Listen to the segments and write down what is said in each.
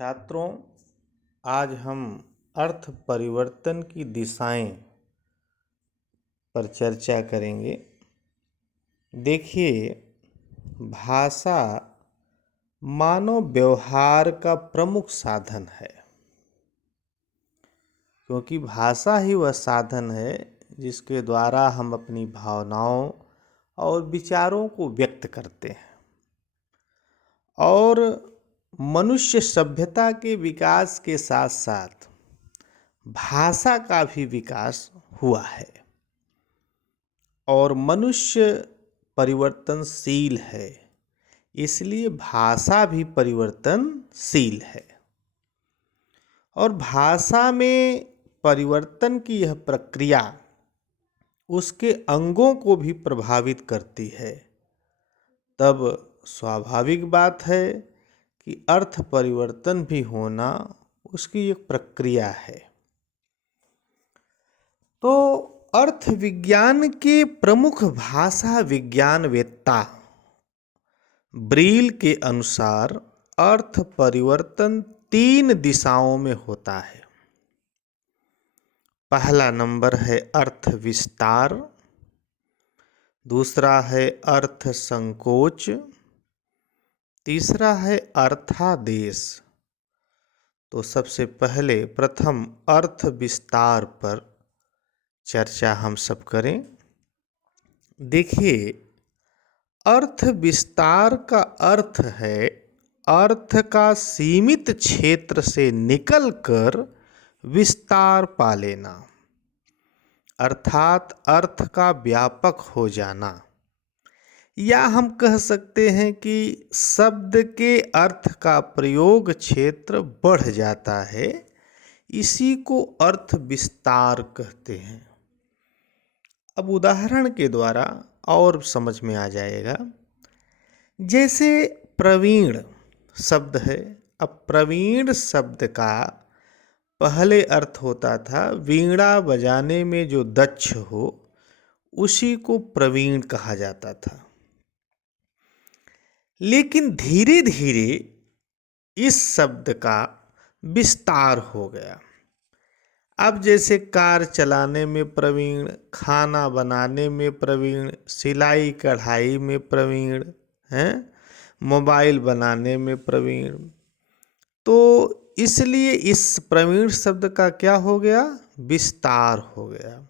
छात्रों, आज हम अर्थ परिवर्तन की दिशाएं पर चर्चा करेंगे। देखिए, भाषा मानव व्यवहार का प्रमुख साधन है, क्योंकि भाषा ही वह साधन है जिसके द्वारा हम अपनी भावनाओं और विचारों को व्यक्त करते हैं और मनुष्य सभ्यता के विकास के साथ साथ भाषा का भी विकास हुआ है और मनुष्य परिवर्तनशील है, इसलिए भाषा भी परिवर्तनशील है। और भाषा में परिवर्तन की यह प्रक्रिया उसके अंगों को भी प्रभावित करती है। तब स्वाभाविक बात है कि अर्थ परिवर्तन भी होना उसकी एक प्रक्रिया है। तो अर्थ विज्ञान के प्रमुख भाषा विज्ञानवेत्ता ब्रील के अनुसार अर्थ परिवर्तन 3 दिशाओं में होता है। पहला नंबर है अर्थ विस्तार, दूसरा है अर्थ संकोच, तीसरा है अर्थादेश। तो सबसे पहले प्रथम अर्थ विस्तार पर चर्चा हम सब करें। देखिए, अर्थ विस्तार का अर्थ है अर्थ का सीमित क्षेत्र से निकलकर विस्तार पा लेना, अर्थात अर्थ का व्यापक हो जाना। या हम कह सकते हैं कि शब्द के अर्थ का प्रयोग क्षेत्र बढ़ जाता है, इसी को अर्थ विस्तार कहते हैं। अब उदाहरण के द्वारा और समझ में आ जाएगा। जैसे प्रवीण शब्द है। अब प्रवीण शब्द का पहले अर्थ होता था वीणा बजाने में जो दक्ष हो, उसी को प्रवीण कहा जाता था। लेकिन धीरे धीरे इस शब्द का विस्तार हो गया। अब जैसे कार चलाने में प्रवीण, खाना बनाने में प्रवीण, सिलाई कढ़ाई में प्रवीण हैं, मोबाइल बनाने में प्रवीण। तो इसलिए इस प्रवीण शब्द का क्या हो गया? विस्तार हो गया।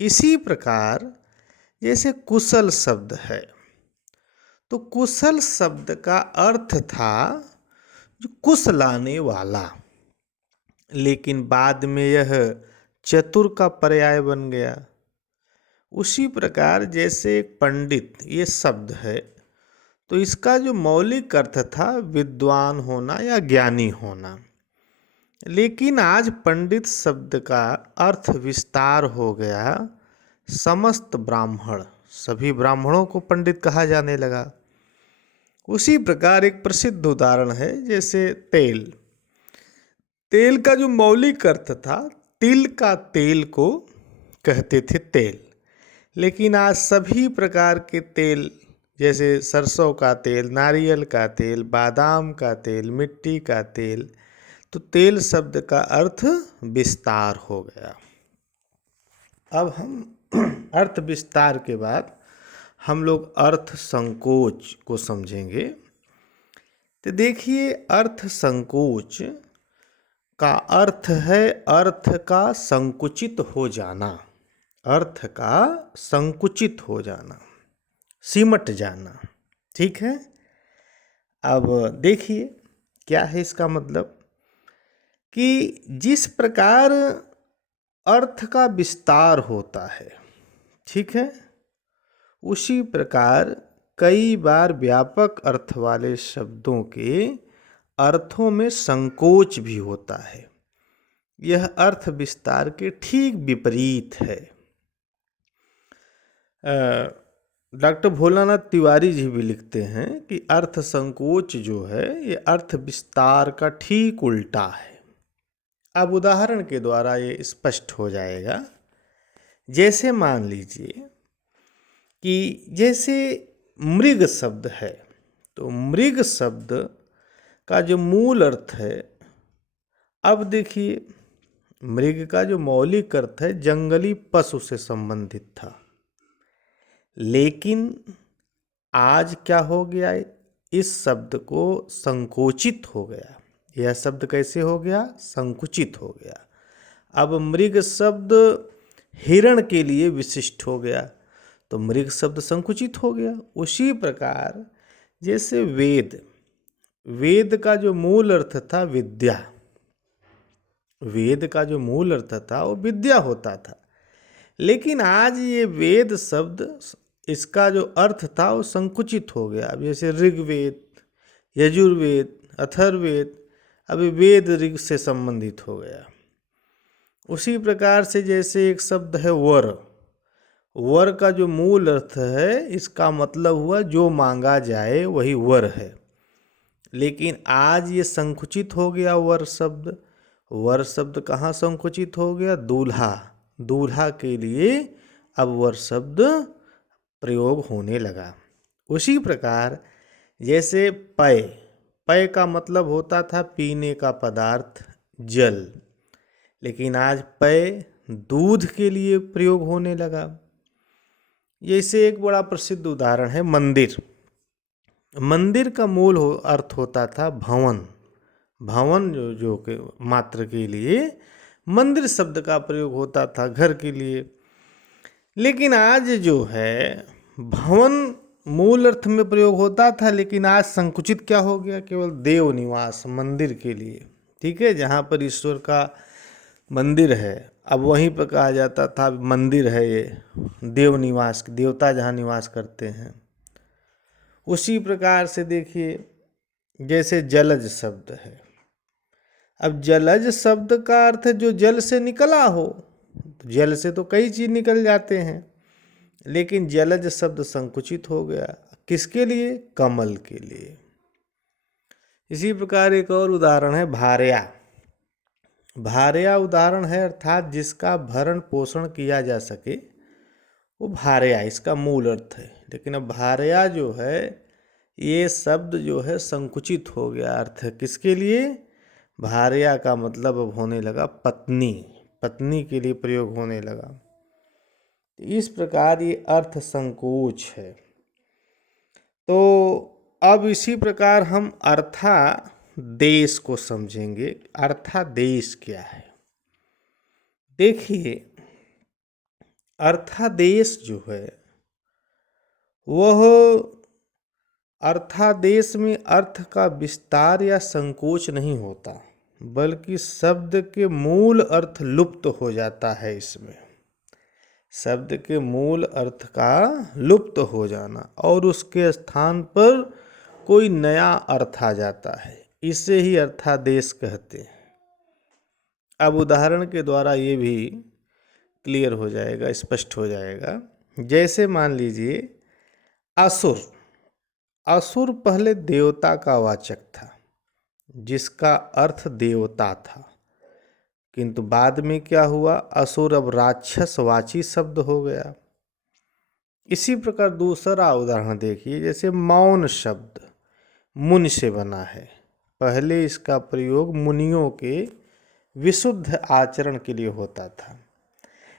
इसी प्रकार जैसे कुशल शब्द है, तो कुशल शब्द का अर्थ था जो कुश लाने वाला, लेकिन बाद में यह चतुर का पर्याय बन गया। उसी प्रकार जैसे पंडित ये शब्द है, तो इसका जो मौलिक अर्थ था विद्वान होना या ज्ञानी होना, लेकिन आज पंडित शब्द का अर्थ विस्तार हो गया समस्त ब्राह्मण, सभी ब्राह्मणों को पंडित कहा जाने लगा। उसी प्रकार एक प्रसिद्ध उदाहरण है जैसे तेल। तेल का जो मौलिक अर्थ था तिल का तेल को कहते थे तेल, लेकिन आज सभी प्रकार के तेल जैसे सरसों का तेल, नारियल का तेल, बादाम का तेल, मिट्टी का तेल, तो तेल शब्द का अर्थ विस्तार हो गया। अब हम अर्थ विस्तार के बाद हम लोग अर्थ संकोच को समझेंगे। तो देखिए, अर्थ संकोच का अर्थ है अर्थ का संकुचित हो जाना, अर्थ का संकुचित हो जाना, सिमट जाना। ठीक है। अब देखिए क्या है इसका मतलब, कि जिस प्रकार अर्थ का विस्तार होता है, ठीक है, उसी प्रकार कई बार व्यापक अर्थ वाले शब्दों के अर्थों में संकोच भी होता है। यह अर्थ विस्तार के ठीक विपरीत है। डॉक्टर भोलानाथ तिवारी जी भी लिखते हैं कि अर्थ संकोच जो है ये अर्थ विस्तार का ठीक उल्टा है। अब उदाहरण के द्वारा ये स्पष्ट हो जाएगा। जैसे मान लीजिए कि जैसे मृग शब्द है, तो मृग शब्द का जो मूल अर्थ है, अब देखिए मृग का जो मौलिक अर्थ है जंगली पशु से संबंधित था, लेकिन आज क्या हो गया, इस शब्द को संकोचित हो गया। यह शब्द कैसे हो गया, संकुचित हो गया। अब मृग शब्द हिरण के लिए विशिष्ट हो गया, तो मृग शब्द संकुचित हो गया। उसी प्रकार जैसे वेद, वेद का जो मूल अर्थ था विद्या, वेद का जो मूल अर्थ था वो विद्या होता था, लेकिन आज ये वेद शब्द इसका जो अर्थ था वो संकुचित हो गया। अब जैसे ऋग्वेद, यजुर्वेद, अथर्ववेद, अभी वेद ऋग से संबंधित हो गया। उसी प्रकार से जैसे एक शब्द है वर, वर का जो मूल अर्थ है इसका मतलब हुआ जो मांगा जाए वही वर है, लेकिन आज ये संकुचित हो गया वर शब्द। वर शब्द कहाँ संकुचित हो गया, दूल्हा, दूल्हा के लिए अब वर शब्द प्रयोग होने लगा। उसी प्रकार जैसे पेय, पेय का मतलब होता था पीने का पदार्थ, जल, लेकिन आज पेय दूध के लिए प्रयोग होने लगा। जैसे एक बड़ा प्रसिद्ध उदाहरण है मंदिर। मंदिर का मूल अर्थ होता था भवन, भवन जो के मात्र के लिए मंदिर शब्द का प्रयोग होता था घर के लिए, लेकिन आज जो है भवन मूल अर्थ में प्रयोग होता था, लेकिन आज संकुचित क्या हो गया, केवल देव निवास मंदिर के लिए, ठीक है, जहाँ पर ईश्वर का मंदिर है अब वहीं पर कहा जाता था मंदिर है ये, देव निवास, देवता जहाँ निवास करते हैं। उसी प्रकार से देखिए जैसे जलज शब्द है, अब जलज शब्द का अर्थ जो जल से निकला हो, जल से तो कई चीज निकल जाते हैं, लेकिन जलज शब्द संकुचित हो गया, किसके लिए, कमल के लिए। इसी प्रकार एक और उदाहरण है भार्या। भार्या उदाहरण है अर्थात जिसका भरण पोषण किया जा सके वो भार्या इसका मूल अर्थ है, लेकिन अब भार्या जो है ये शब्द जो है संकुचित हो गया अर्थ किसके लिए, भार्या का मतलब अब होने लगा पत्नी, पत्नी के लिए प्रयोग होने लगा। इस प्रकार ये अर्थ संकोच है। तो अब इसी प्रकार हम अर्थादेश को समझेंगे। अर्थादेश क्या है, देखिए अर्थादेश जो है वह अर्थादेश में अर्थ का विस्तार या संकोच नहीं होता, बल्कि शब्द के मूल अर्थ लुप्त हो जाता है। इसमें शब्द के मूल अर्थ का लुप्त हो जाना और उसके स्थान पर कोई नया अर्थ आ जाता है, इसे ही अर्थादेश कहते हैं। अब उदाहरण के द्वारा ये भी क्लियर हो जाएगा, स्पष्ट हो जाएगा। जैसे मान लीजिए असुर, असुर पहले देवता का वाचक था जिसका अर्थ देवता था, किंतु बाद में क्या हुआ, असुर अब राक्षसवाची शब्द हो गया। इसी प्रकार दूसरा उदाहरण देखिए, जैसे मौन शब्द मुनि से बना है, पहले इसका प्रयोग मुनियों के विशुद्ध आचरण के लिए होता था,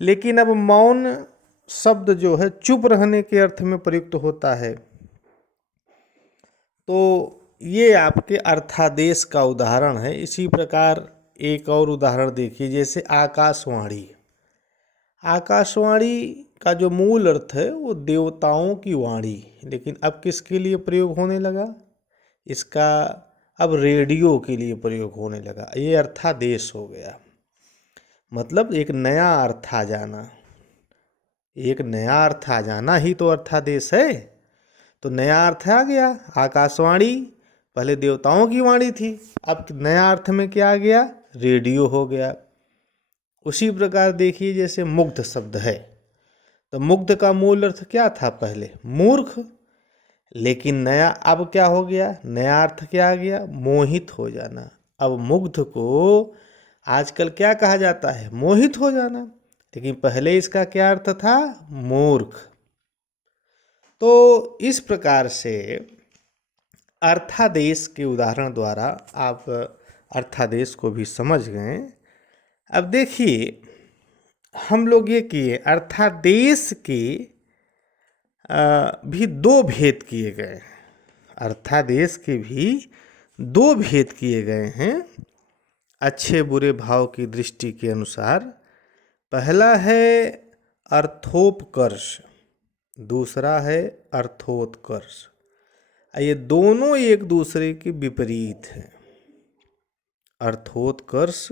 लेकिन अब मौन शब्द जो है चुप रहने के अर्थ में प्रयुक्त होता है। तो ये आपके अर्थादेश का उदाहरण है। इसी प्रकार एक और उदाहरण देखिए, जैसे आकाशवाणी। आकाशवाणी का जो मूल अर्थ है वो देवताओं की वाणी, लेकिन अब किसके लिए प्रयोग होने लगा, इसका अब रेडियो के लिए प्रयोग होने लगा। ये अर्थादेश हो गया, मतलब एक नया अर्थ आ जाना, एक नया अर्थ आ जाना ही तो अर्थादेश है। तो नया अर्थ आ गया, आकाशवाणी पहले देवताओं की वाणी थी, अब नया अर्थ में क्या आ गया, रेडियो हो गया। उसी प्रकार देखिए जैसे मुग्ध शब्द है, तो मुग्ध का मूल अर्थ क्या था, पहले मूर्ख, लेकिन नया अब क्या हो गया, नया अर्थ क्या आ गया, मोहित हो जाना। अब मुग्ध को आजकल क्या कहा जाता है, मोहित हो जाना, लेकिन पहले इसका क्या अर्थ था, मूर्ख। तो इस प्रकार से अर्थादेश के उदाहरण द्वारा आप अर्थादेश को भी समझ गए। अब देखिए, हम लोग ये किए अर्थादेश के भी दो भेद किए गए। अर्थादेश के भी दो भेद किए गए हैं अच्छे बुरे भाव की दृष्टि के अनुसार। पहला है अर्थोपकर्ष, दूसरा है अर्थोत्कर्ष। ये दोनों एक दूसरे के विपरीत हैं। अर्थोत्कर्ष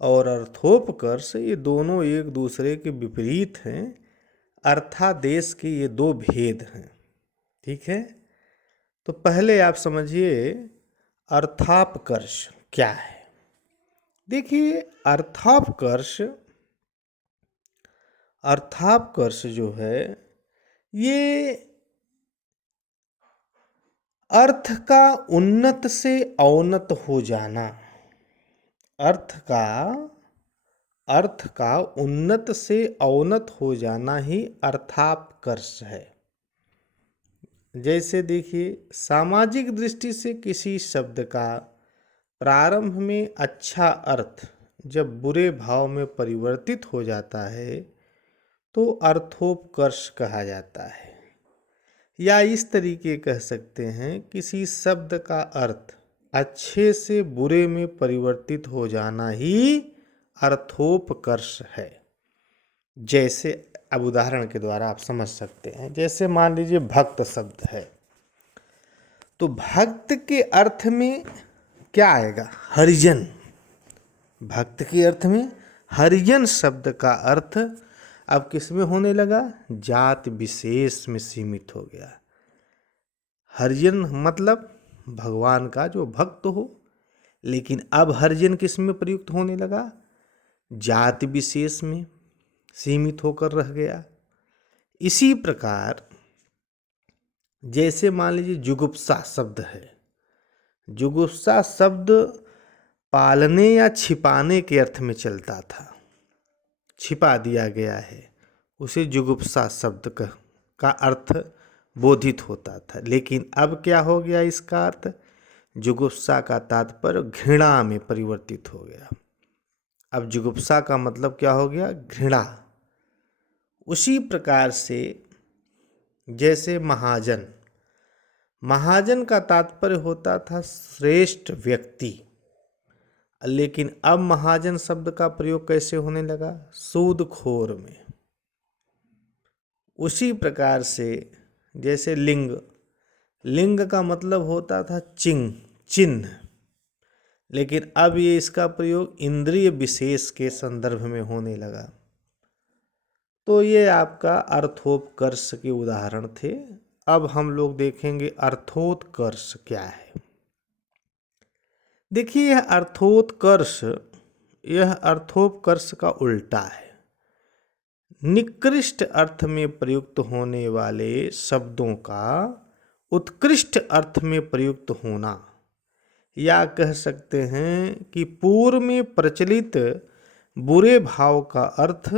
और अर्थोपकर्ष ये दोनों एक दूसरे के विपरीत हैं। अर्थादेश के ये दो भेद हैं। ठीक है, तो पहले आप समझिए अर्थापकर्ष क्या है। देखिए, अर्थापकर्ष जो है ये अर्थ का उन्नत से अवनत हो जाना, अर्थ का उन्नत से अवनत हो जाना ही अर्थापकर्ष है। जैसे देखिए, सामाजिक दृष्टि से किसी शब्द का प्रारंभ में अच्छा अर्थ जब बुरे भाव में परिवर्तित हो जाता है तो अर्थोपकर्ष कहा जाता है। या इस तरीके कह सकते हैं, किसी शब्द का अर्थ अच्छे से बुरे में परिवर्तित हो जाना ही अर्थोपकर्ष है। जैसे अब उदाहरण के द्वारा आप समझ सकते हैं। जैसे मान लीजिए भक्त शब्द है, तो भक्त के अर्थ में क्या आएगा? हरिजन। भक्त के अर्थ में हरिजन शब्द का अर्थ अब किस में होने लगा? जात विशेष में सीमित हो गया। हरिजन मतलब भगवान का जो भक्त हो, लेकिन अब हरिजन किस में प्रयुक्त होने लगा? जाति विशेष में सीमित होकर रह गया। इसी प्रकार जैसे मान लीजिए जुगुप्सा शब्द है, जुगुप्सा शब्द पालने या छिपाने के अर्थ में चलता था, छिपा दिया गया है, उसे जुगुप्सा शब्द का अर्थ बोधित होता था। लेकिन अब क्या हो गया? इसका अर्थ जुगुप्सा का तात्पर्य घृणा में परिवर्तित हो गया। अब जुगुप्सा का मतलब क्या हो गया? घृणा। उसी प्रकार से जैसे महाजन, महाजन का तात्पर्य होता था श्रेष्ठ व्यक्ति, लेकिन अब महाजन शब्द का प्रयोग कैसे होने लगा? सूदखोर में। उसी प्रकार से जैसे लिंग, लिंग का मतलब होता था चिन्ह, लेकिन अब ये इसका प्रयोग इंद्रिय विशेष के संदर्भ में होने लगा। तो ये आपका अर्थोपकर्ष के उदाहरण थे। अब हम लोग देखेंगे अर्थोत्कर्ष क्या है। देखिए, यह अर्थोपकर्ष का उल्टा है। निकृष्ट अर्थ में प्रयुक्त होने वाले शब्दों का उत्कृष्ट अर्थ में प्रयुक्त होना, या कह सकते हैं कि पूर्व में प्रचलित बुरे भाव का अर्थ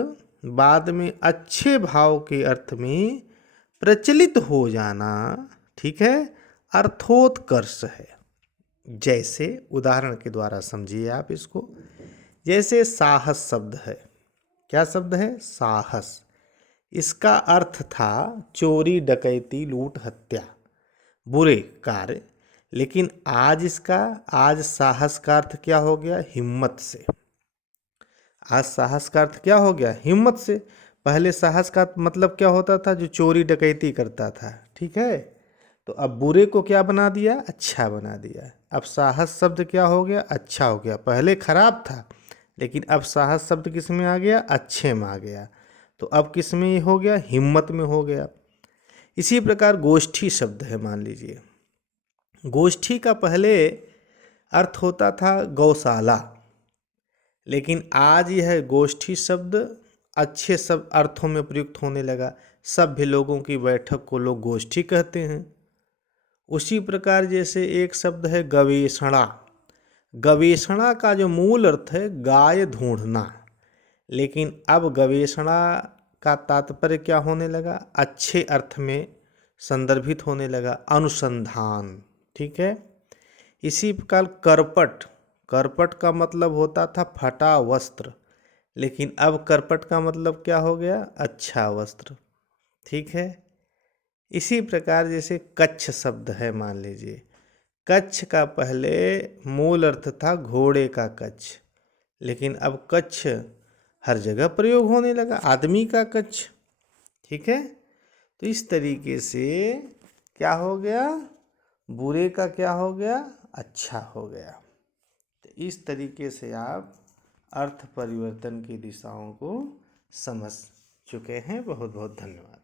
बाद में अच्छे भाव के अर्थ में प्रचलित हो जाना, ठीक है, अर्थोत्कर्ष है। जैसे उदाहरण के द्वारा समझिए आप इसको। जैसे साहस शब्द है, क्या शब्द है? साहस। इसका अर्थ था चोरी डकैती लूट हत्या, बुरे कार्य, लेकिन आज साहस का अर्थ क्या हो गया? हिम्मत से। आज साहस का अर्थ क्या हो गया? हिम्मत से। पहले साहस का मतलब क्या होता था? जो चोरी डकैती करता था, ठीक है। तो अब बुरे को क्या बना दिया? अच्छा बना दिया। अब साहस शब्द क्या हो गया? अच्छा हो गया। पहले खराब था, लेकिन अब साहस शब्द किस में आ गया? अच्छे में आ गया। तो अब किस में हो गया? हिम्मत में हो गया। इसी प्रकार गोष्ठी शब्द है, मान लीजिए। गोष्ठी का पहले अर्थ होता था गौशाला, लेकिन आज यह गोष्ठी शब्द अच्छे सब अर्थों में प्रयुक्त होने लगा। सभ्य लोगों की बैठक को लोग गोष्ठी कहते हैं। उसी प्रकार जैसे एक शब्द है गवेषणा। गवेषणा का जो मूल अर्थ है गाय ढूंढना, लेकिन अब गवेषणा का तात्पर्य क्या होने लगा? अच्छे अर्थ में संदर्भित होने लगा। अनुसंधान, ठीक है। इसी प्रकार करपट, करपट का मतलब होता था फटा वस्त्र, लेकिन अब करपट का मतलब क्या हो गया? अच्छा वस्त्र। ठीक है। इसी प्रकार जैसे कच्छ शब्द है, मान लीजिए कच्छ का पहले मूल अर्थ था घोड़े का कच्छ, लेकिन अब कच्छ हर जगह प्रयोग होने लगा, आदमी का कच्छ। ठीक है। तो इस तरीके से क्या हो गया? बुरे का क्या हो गया? अच्छा हो गया। तो इस तरीके से आप अर्थ परिवर्तन की दिशाओं को समझ चुके हैं। बहुत बहुत धन्यवाद।